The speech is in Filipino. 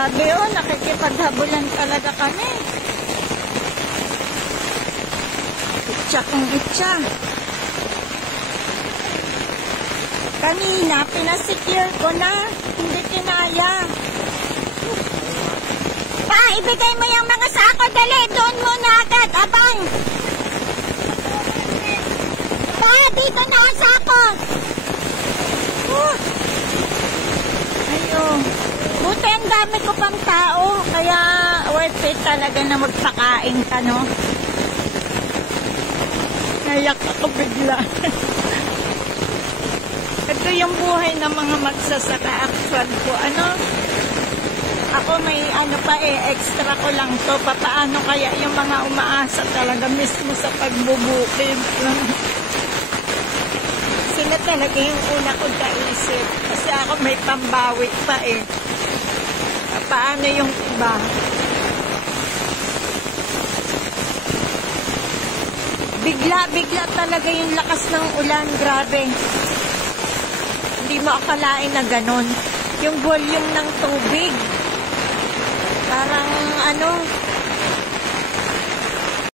Grabe oh, nakikipaghabulan talaga kami. Itsa kong itsa. Kanina, pinasecure ko na. Hindi kinaya. Pa, ibigay mo yung mga sako. Dali, doon muna agad. Abang. Pa, dito na ang sako. Ayun. Buti ang dami ko pang tao. Kaya worth it talaga na magpakain ka, no? Nayak ako bigla. Ito yung buhay ng mga magsasaka actual ko. Ano? Ako may ano pa extra ko lang to. Paano kaya yung mga umaasa talaga mismo sa pagbubukid. Sila talaga yung una ko kaisip. Kasi ako may pambawi pa Paano yung iba? Bigla talaga yung lakas ng ulan. Grabe. Hindi mo akalain na ganon. Yung volume ng tubig. Parang ano,